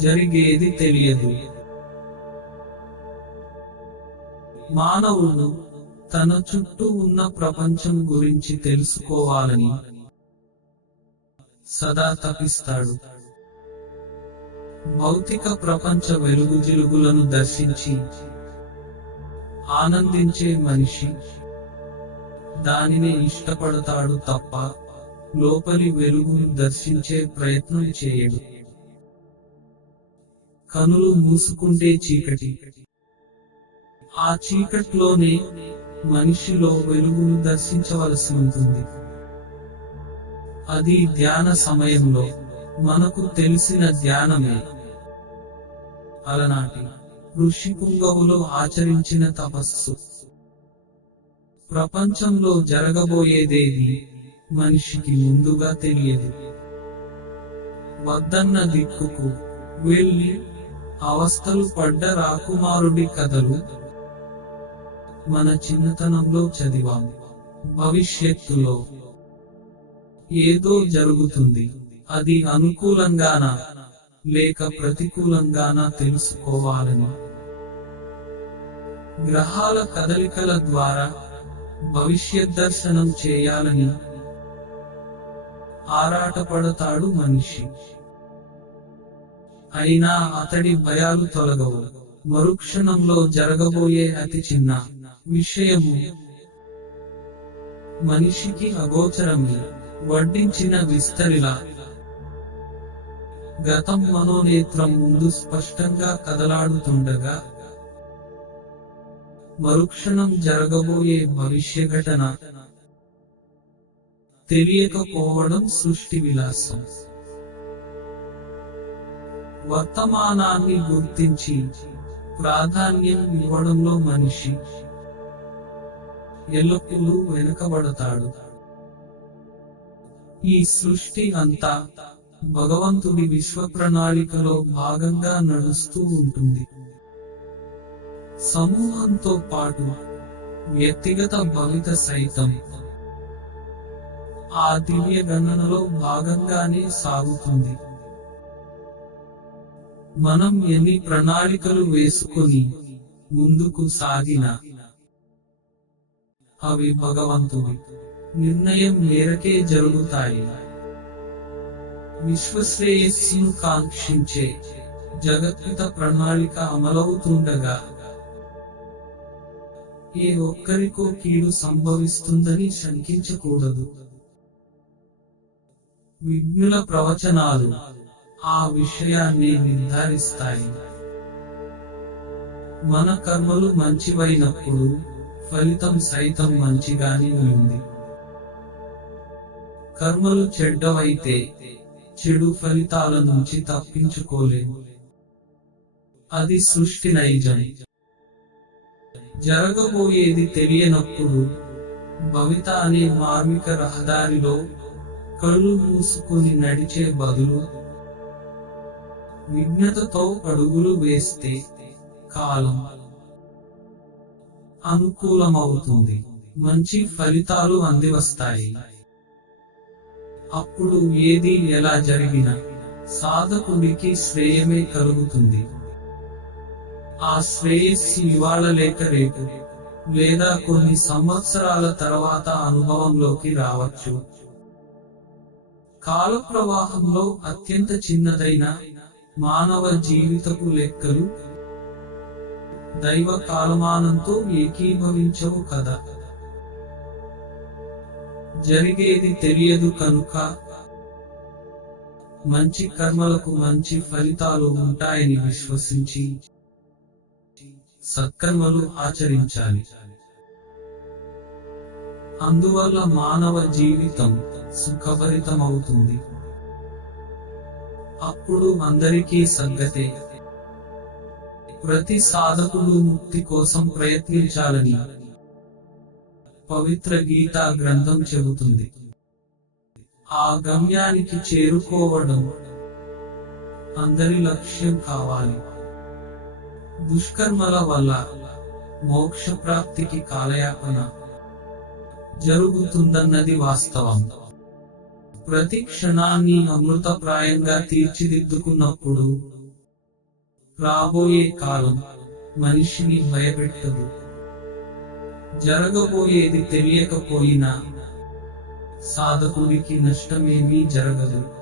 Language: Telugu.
జరిగేది తెలియదు. మానవుడు తన చుట్టూ ఉన్న ప్రపంచం గురించి తెలుసుకోవాలని సదా తపిస్తాడు. భౌతిక ప్రపంచ వెలుగుజిలుగులను దర్శించి ఆనందించే మనిషి దానినే ఇష్టపడతాడు తప్ప లోపలి వెలుగును దర్శించే ప్రయత్నం చేయడు. కనులు మూసుకుంటే చీకటి. ఆ చీకట్లోనే మనిషిలో వెలుగును దర్శించవలసి ఉంటుంది. అది ధ్యాన సమయంలో మనకు తెలిసిన ధ్యానమే. అలనాటి ఋషి పుంగవులు ఆచరించిన తపస్సు. ప్రపంచంలో జరగబోయేదేది మనిషికి ముందుగా తెలియదు. వద్దన్న దిక్కుకు వెళ్ళి అవస్థలు పడ్డ రాకుమారుడి కథలు మన చిన్నతనంలో చదివాం. భవిష్యత్తులో ఏదో జరుగుతుంది. అది అనుకూలంగానా లేక ప్రతికూలంగానా తెలుసుకోవాలని గ్రహాల కదలికల ద్వారా భవిష్యద్దర్శనం చేయాలని ఆరాటపడతాడు మనిషి. అయినా అతడి భయాలు తొలగవు. మరుక్షణంలో జరగబోయే అతి చిన్న విషయము మనిషికి అగోచరమే. వడ్డించిన విస్తరిలా గతం మనోనేత్రం ముందు స్పష్టంగా కదలాడుతుండగా మరుక్షణం జరగబోయే భవిష్య ఘటన తెలియకపోవడం సృష్టి విలాసం. వర్తమానాన్ని గుర్తించి ప్రాధాన్యం ఇవ్వడంలో మనిషి ఎల్లప్పుడూ వెనుకబడతాడు. ఈ సృష్టి అంతా భగవంతుడి విశ్వ ప్రణాళికలో భాగంగా నడుస్తూ ఉంటుంది. సమూహంతో పాటు వ్యక్తిగత భవిత సైతం ఆ దివ్య గణనలో భాగంగానే సాగుతుంది. మనం ఎన్ని ప్రణాళికలు వేసుకొని ముందుకు సాగినా అవి భగవంతుడి నిర్ణయం మేరకే జరుగుతాయి. విశ్వశ్రేయస్సును కాంక్షించే జగత్పిత ప్రణాళిక అమలవుతుండగా ఏ ఒక్కరికో కీడు సంభవిస్తుందని శంకించకూడదు. విజ్ఞుల ప్రవచనాలు ఆ విషయాన్ని నిర్ధారిస్తాయి. మన కర్మలు మంచివైనప్పుడు ఫలితం సైతం మంచిగానే ఉంది. కర్మలు చెడ్డవైతే చెడు ఫలితాల నుంచి తప్పించుకోలేము. అది సృష్టి నైజం. జరగబోయేది తెలియనప్పుడు భవిత అనే మార్మిక రహదారిలో కళ్ళు మూసుకొని నడిచే బదులు విజ్ఞతతో అడుగులు వేస్తే కాలం అనుకూలమవుతుంది. మంచి ఫలితాలు అందివస్తాయి. అప్పుడు ఏది ఎలా జరిగినా సాధకుడికి శ్రేయమే కలుగుతుంది. ఆ శ్రేయస్సు ఇవాళ లేక రేపు లేదా కొన్ని సంవత్సరాల తర్వాత అనుభవంలోకి రావచ్చు. కాల ప్రవాహంలో అత్యంత చిన్నదైన మానవ జీవితపు లెక్కలు దైవ కాలమానంతో ఏకీభవించవు కదా. జరిగేది తెలియదు కనుక మంచి కర్మలకు మంచి ఫలితాలు ఉంటాయని విశ్వసించి సత్కర్మలు ఆచరించాలి. అందువల్ల మానవ జీవితం సుఖభరితమవుతుంది. అప్పుడు అందరికీ సద్గతే. ప్రతి సాధకుడు ముక్తి కోసం ప్రయత్నించాలని పవిత్ర గీతా గ్రంథం చెబుతుంది. ఆ గమ్యానికి చేరుకోవడం అందరి లక్ష్యం కావాలి. దుష్కర్మల వల్ల మోక్ష ప్రాప్తికి కాలయాపన జరుగుతుందన్నది వాస్తవం. ప్రతి క్షణాన్ని అమృతప్రాయంగా తీర్చిదిద్దుకున్నప్పుడు రాబోయే కాలం మనిషిని భయపెట్టదు. జరగబోయేది తెలియకపోయినా సాధకుడికి నష్టమేమీ జరగదు.